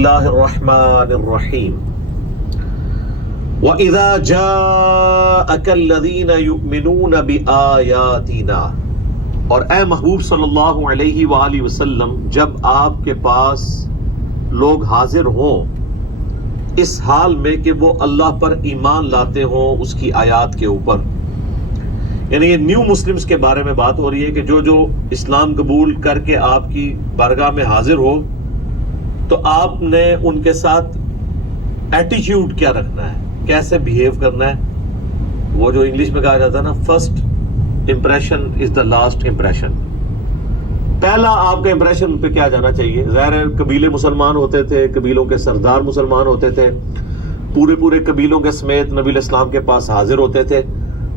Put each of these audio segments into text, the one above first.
اللہ الرحمن الرحیم وَإِذَا جَاءَكَ الَّذِينَ يُؤْمِنُونَ بِآيَاتِنَا، اور اے محبوب صلی اللہ علیہ وآلہ وسلم، جب آپ کے پاس لوگ حاضر ہوں اس حال میں کہ وہ اللہ پر ایمان لاتے ہوں اس کی آیات کے اوپر، یعنی یہ نیو مسلمز کے بارے میں بات ہو رہی ہے کہ جو اسلام قبول کر کے آپ کی بارگاہ میں حاضر ہو تو آپ نے ان کے ساتھ ایٹیچیوڈ کیا رکھنا ہے، کیسے بیہیو کرنا ہے۔ وہ جو انگلش میں کہا جاتا ہے نا، first impression is the last impression, پہلا آپ کا امپریشن ان پہ کیا جانا چاہیے۔ ظاہر قبیلے مسلمان ہوتے تھے، قبیلوں کے سردار مسلمان ہوتے تھے، پورے قبیلوں کے سمیت نبی علیہ السلام کے پاس حاضر ہوتے تھے،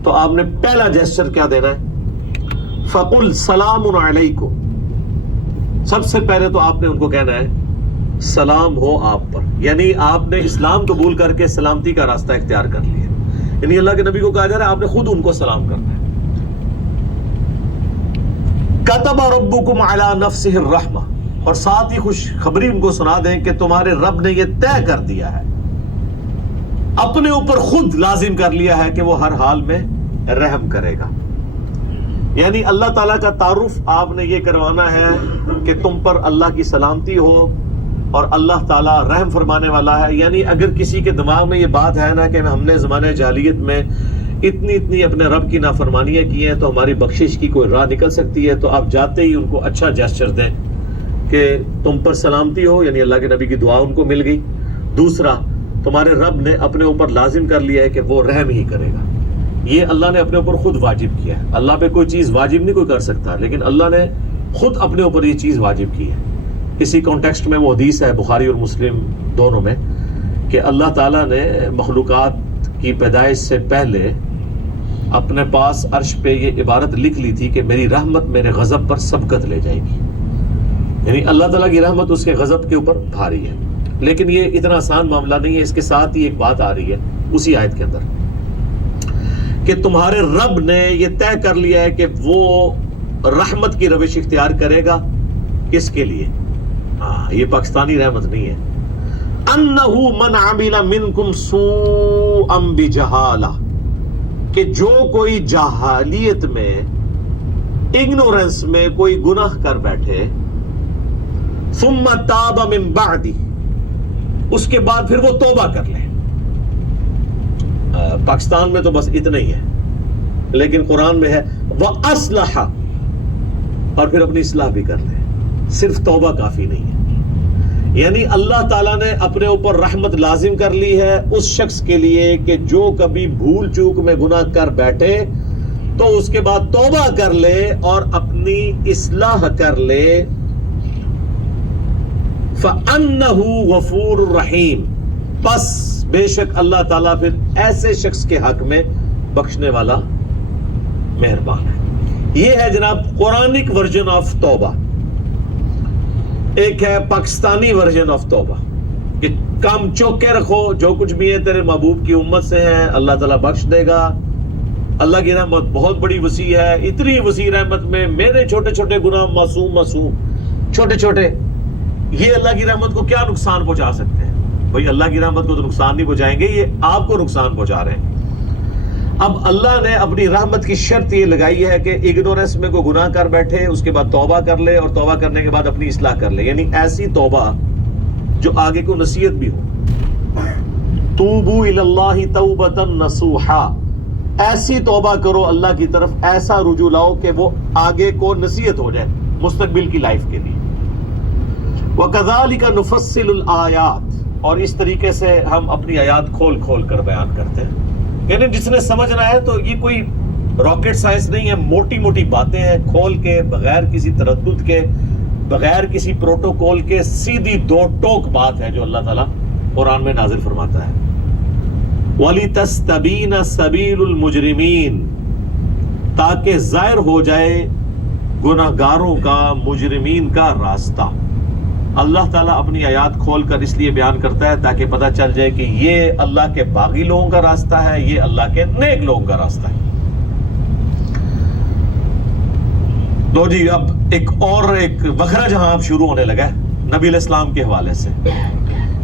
تو آپ نے پہلا جیسچر کیا دینا ہے؟ فَقُلْ سَلَامٌ عَلَيْكُمْ، سب سے پہلے تو آپ نے ان کو کہنا ہے سلام ہو آپ پر، یعنی آپ نے اسلام قبول کر کے سلامتی کا راستہ اختیار کر لیا، یعنی اللہ کے نبی کو کہا جا رہا ہے آپ نے خود ان کو سلام کرنا ہے۔ كَتَبَ رَبُّكُمْ عَلَى نَفْسِهِ الرَّحْمَةِ، اور ساتھ ہی خوشخبری ان کو سنا دیں کہ تمہارے رب نے یہ طے کر دیا ہے، اپنے اوپر خود لازم کر لیا ہے کہ وہ ہر حال میں رحم کرے گا، یعنی اللہ تعالیٰ کا تعارف آپ نے یہ کروانا ہے کہ تم پر اللہ کی سلامتی ہو اور اللہ تعالیٰ رحم فرمانے والا ہے۔ یعنی اگر کسی کے دماغ میں یہ بات ہے نا کہ ہم نے زمانہ جاہلیت میں اتنی اپنے رب کی نافرمانیاں کی ہیں تو ہماری بخشش کی کوئی راہ نکل سکتی ہے، تو آپ جاتے ہی ان کو اچھا جیسچر دیں کہ تم پر سلامتی ہو، یعنی اللہ کے نبی کی دعا ان کو مل گئی۔ دوسرا، تمہارے رب نے اپنے اوپر لازم کر لیا ہے کہ وہ رحم ہی کرے گا، یہ اللہ نے اپنے اوپر خود واجب کیا ہے۔ اللہ پہ کوئی چیز واجب نہیں کوئی کر سکتا، لیکن اللہ نے خود اپنے اوپر یہ چیز واجب کی ہے۔ اسی کانٹیکسٹ میں وہ حدیث ہے بخاری اور مسلم دونوں میں کہ اللہ تعالیٰ نے مخلوقات کی پیدائش سے پہلے اپنے پاس عرش پہ یہ عبارت لکھ لی تھی کہ میری رحمت میرے غضب پر سبقت لے جائے گی، یعنی اللہ تعالیٰ کی رحمت اس کے غضب کے اوپر بھاری ہے۔ لیکن یہ اتنا آسان معاملہ نہیں ہے، اس کے ساتھ ہی ایک بات آ رہی ہے اسی آیت کے اندر کہ تمہارے رب نے یہ طے کر لیا ہے کہ وہ رحمت کی روش اختیار کرے گا، کس کے لیے؟ یہ پاکستانی رحمت نہیں ہے۔ انہو من عمل منکم سوءا بجہالہ، کہ جو کوئی جہالیت میں، اگنورنس میں کوئی گناہ کر بیٹھے، ثم تاب من بعدہ، اس کے بعد پھر وہ توبہ کر لے۔ پاکستان میں تو بس اتنا ہی ہے، لیکن قرآن میں ہے وَأَصْلَحَ، اور پھر اپنی اصلاح بھی کر لے۔ صرف توبہ کافی نہیں ہے، یعنی اللہ تعالیٰ نے اپنے اوپر رحمت لازم کر لی ہے اس شخص کے لیے کہ جو کبھی بھول چوک میں گناہ کر بیٹھے تو اس کے بعد توبہ کر لے اور اپنی اصلاح کر لے۔ فَأَنَّهُ غَفُورٌ رَحِيمٌ، پس بے شک اللہ تعالیٰ پھر ایسے شخص کے حق میں بخشنے والا مہربان ہے۔ یہ ہے جناب قرآنک ورژن آف توبہ۔ ایک ہے پاکستانی ورژن آف توبہ کہ کام چوک کے رکھو، جو کچھ بھی ہے تیرے محبوب کی امت سے ہے، اللہ تعالیٰ بخش دے گا، اللہ کی رحمت بہت بڑی وسیع ہے، اتنی وسیع رحمت میں میرے چھوٹے چھوٹے گناہ معصوم چھوٹے، یہ اللہ کی رحمت کو کیا نقصان پہنچا سکتے ہیں؟ بھئی اللہ کی رحمت کو تو نقصان نہیں پہنچائیں گے، یہ آپ کو نقصان پہنچا رہے ہیں۔ اب اللہ نے اپنی رحمت کی شرط یہ لگائی ہے کہ اگنورنس میں کوئی گناہ کر بیٹھے اس کے بعد توبہ کر لے، اور توبہ کرنے کے بعد اپنی اصلاح کر لے، یعنی ایسی توبہ جو آگے کو نصیحت بھی ہو۔ توبوا الی اللہ توبۃ نصوحا، ایسی توبہ کرو اللہ کی طرف، ایسا رجوع لاؤ کہ وہ آگے کو نصیحت ہو جائے مستقبل کی لائف کے لیے۔ وَكَذَلِكَ نُفَصِّلُ الْآيَاتِ، اور اس طریقے سے ہم اپنی آیات کھول کھول کر بیان کرتے ہیں، یعنی جس نے سمجھنا ہے تو یہ کوئی راکٹ سائنس نہیں ہے، موٹی موٹی باتیں ہیں، کھول کے بغیر کسی تردد کے، بغیر کسی پروٹوکول کے، سیدھی دو ٹوک بات ہے جو اللہ تعالیٰ قرآن میں نازل فرماتا ہے۔ وَلِتَسْتَبِينَ سَبِيلُ الْمُجْرِمِينَ، تاکہ ظاہر ہو جائے گناہگاروں کا، مجرمین کا راستہ۔ اللہ تعالیٰ اپنی آیات کھول کر اس لیے بیان کرتا ہے تاکہ پتہ چل جائے کہ یہ اللہ کے باغی لوگوں کا راستہ ہے، یہ اللہ کے نیک لوگوں کا راستہ ہے۔ تو جی اب ایک وکھرا جہاں اب شروع ہونے لگا ہے نبی علیہ السلام کے حوالے سے۔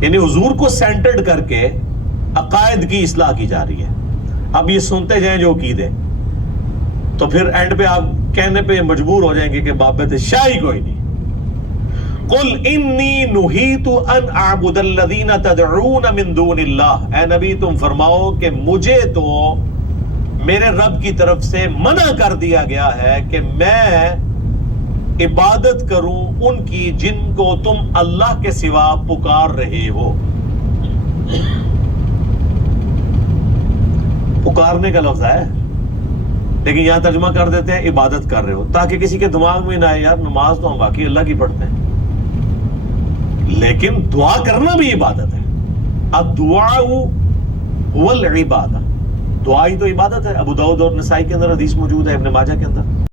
یعنی حضور کو سینٹرڈ کر کے عقائد کی اصلاح کی جا رہی ہے. اب یہ سنتے جائیں جو عقیدے، تو پھر اینڈ پہ آپ کہنے پہ مجبور ہو جائیں گے کہ بابت شاہی کوئی نہیں. قل انی نہیت ان اعبد الذین تدعون من دون اللہ، اے نبی تم فرماؤ کہ مجھے تو میرے رب کی طرف سے منع کر دیا گیا ہے کہ میں عبادت کروں ان کی جن کو تم اللہ کے سوا پکار رہے ہو. پکارنے کا لفظ ہے، لیکن یہاں ترجمہ کر دیتے ہیں عبادت کر رہے ہو، تاکہ کسی کے دماغ میں نہ آئے یار نماز تو ہم واقعی اللہ کی پڑھتے ہیں، لیکن دعا کرنا بھی عبادت ہے. الدعاء هو العبادہ، دعا ہی تو عبادت ہے. ابو داؤد اور نسائی کے اندر حدیث موجود ہے، ابن ماجہ کے اندر.